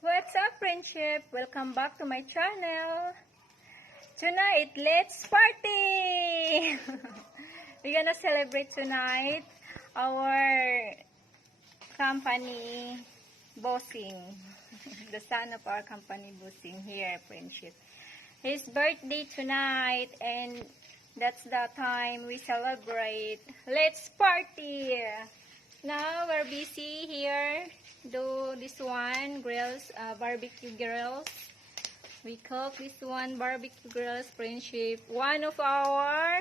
What's up, friendship? Welcome back to my channel. Tonight, let's party! We're gonna celebrate tonight our company bossing. The son of our company bossing here, friendship. His birthday tonight, and that's the time we celebrate. Let's party! Now, we're busy here. Do this one, grills, barbecue grills. We cook this one, barbecue grills, friendship. One of our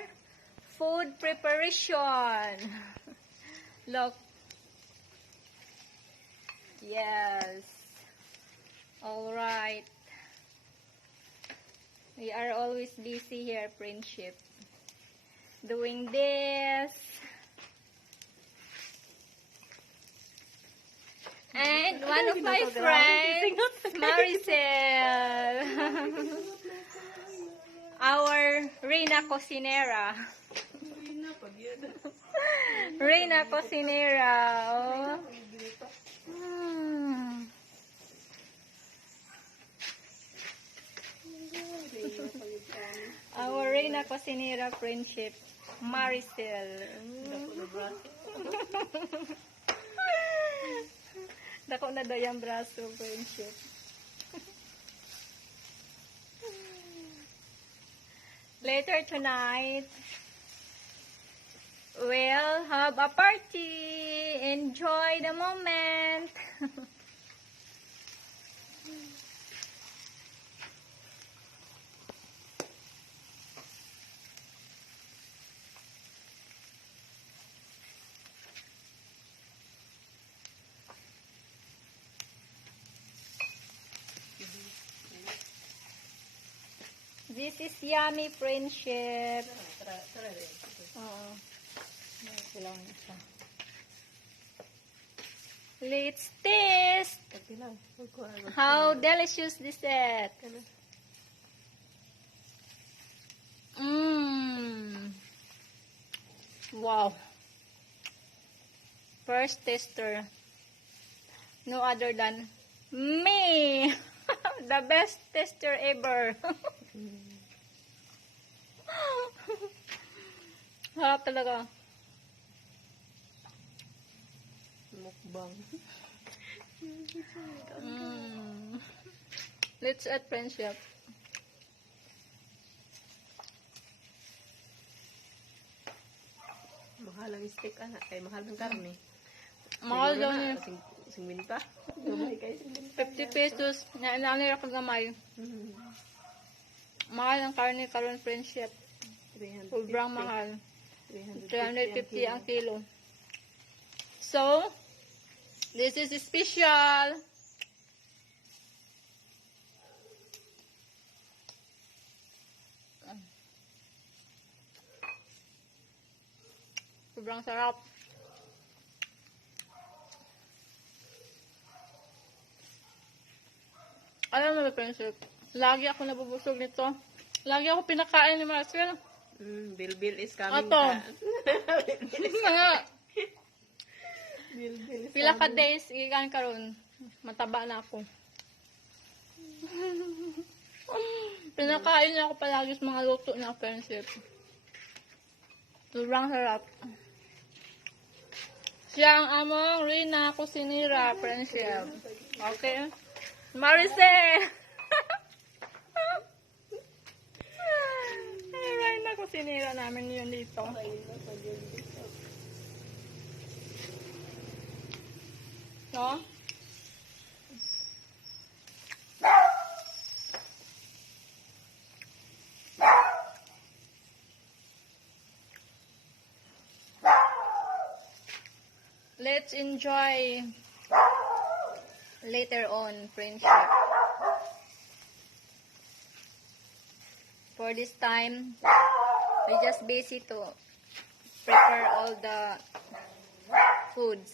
food preparation. Look. Yes. Alright. We are always busy here, friendship. Doing this. And one of my friends, Maricel. Our Reina Cocinera. Reina Cocinera. Oh. Our Reina Cocinera, friendship, Maricel. Dako na daw yung braso, friendship. Later tonight, we'll have a party. Enjoy the moment. This is yummy, friendship. Oo. Let's taste. How delicious this is. Wow. First tester. No other than me. The best tester ever. Harap talaga. Mukbang. Let's add friendship. Mahal ang steak, anak. Kaya mahal ng karne. Mahal daw niya. Singminta. Gamay kayo singminta. 50 pesos. Naanira ka gamay. Mahal ang karne karon, friendship. 350. Sobrang mahal. 350 ang kilo. So, this is special. Sobrang sarap. Alam mo ba, friendship? Lagi ako nabubusog nito. Lagi ako pinakain ni Maricel. Bill is coming. Ato. Mga Bill is pila ka days, ikan karon mataba na ako. Pinakain niya ako palagi sa mga luto na friendship. Sobrang sarap. Siya ang among Reina Cocinera, friendship. Okay? Maricel! Reina Cocinera namin yun dito. No? Let's enjoy later on, friendship. For this time, we just busy to prepare all the foods,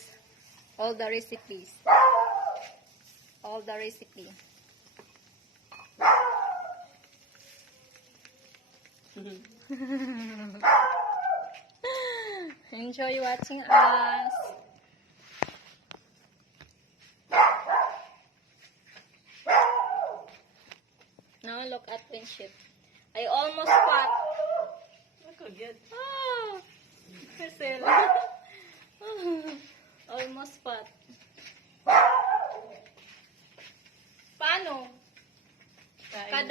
all the recipes, all the recipe. Enjoy watching us. friendship. I almost fought. Ako, good. Ah, Maricel. Almost fought. Paano? Kain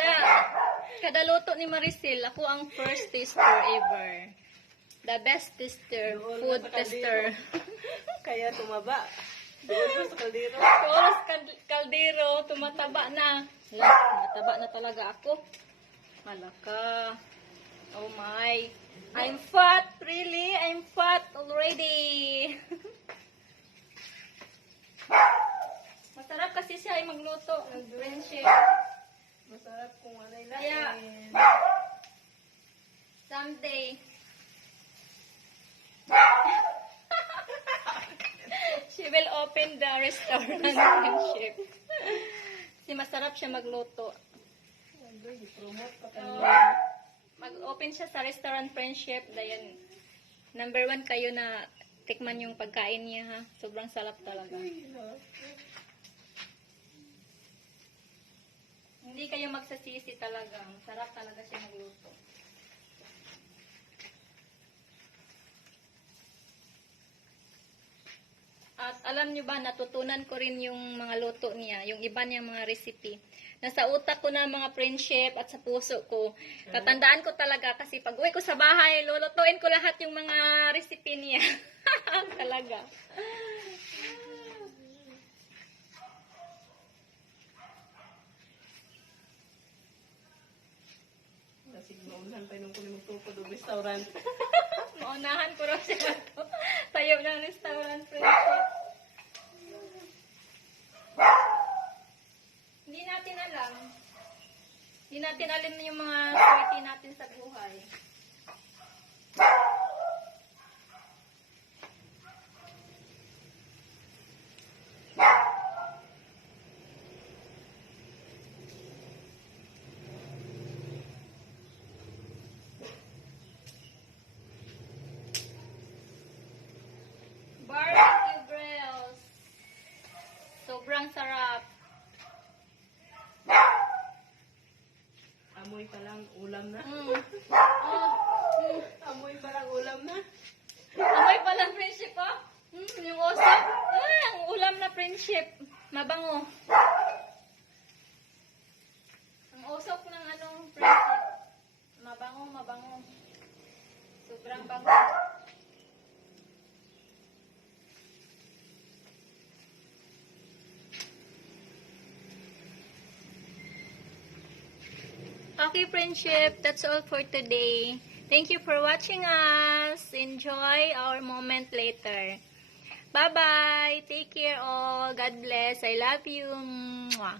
Kada luto ni Maricel, ako ang first taster ever. The best tester, Doon food sa kaldero. tester. Kaya tumaba. Doon ko sa kaldero. Oras kaldero, tumataba na. Hala, tumataba na talaga ako. Malaka. Oh my. I'm fat, really? I'm fat already. Masarap kasi siya ay magluto. Friendship. Masarap kung anay Kaya- lain. Someday. She will open the restaurant friendship. Kasi masarap siya magluto. Promote pa So, kanya. mag-open siya sa restaurant friendship. Dayan, number 1 kayo na tikman yung pagkain niya ha. Sobrang sarap talaga. Hindi kayo magsasisi talaga. Sarap talaga siya magluto. At alam nyo ba, natutunan ko rin yung mga luto niya, yung iba niyang mga recipe. Nasa utak ko na mga friendship at sa puso ko. Tatandaan ko talaga kasi pag uwi ko sa bahay, lulutuin ko lahat yung mga recipe niya. Talaga. Kasi maunahan pa nung kunin magtupo do restaurant. Maunahan ko rin siya ito. Tayo ng restaurant friendship. Hindi natin alam. Hindi natin alam yung mga swerte natin sa buhay. Barbecue grills. Sobrang sarap. Amoy pa lang ulam na. Amoy pa lang ulam na. Amoy pala friendship ko. Yung usap. Ang ulam na friendship. Mabango. Ang usap ng friendship. Mabango, mabango. Sobrang bango. Okay, friendship, that's all for today. Thank you for watching us. Enjoy our moment later. Bye-bye. Take care all. God bless. I love you. Mwah.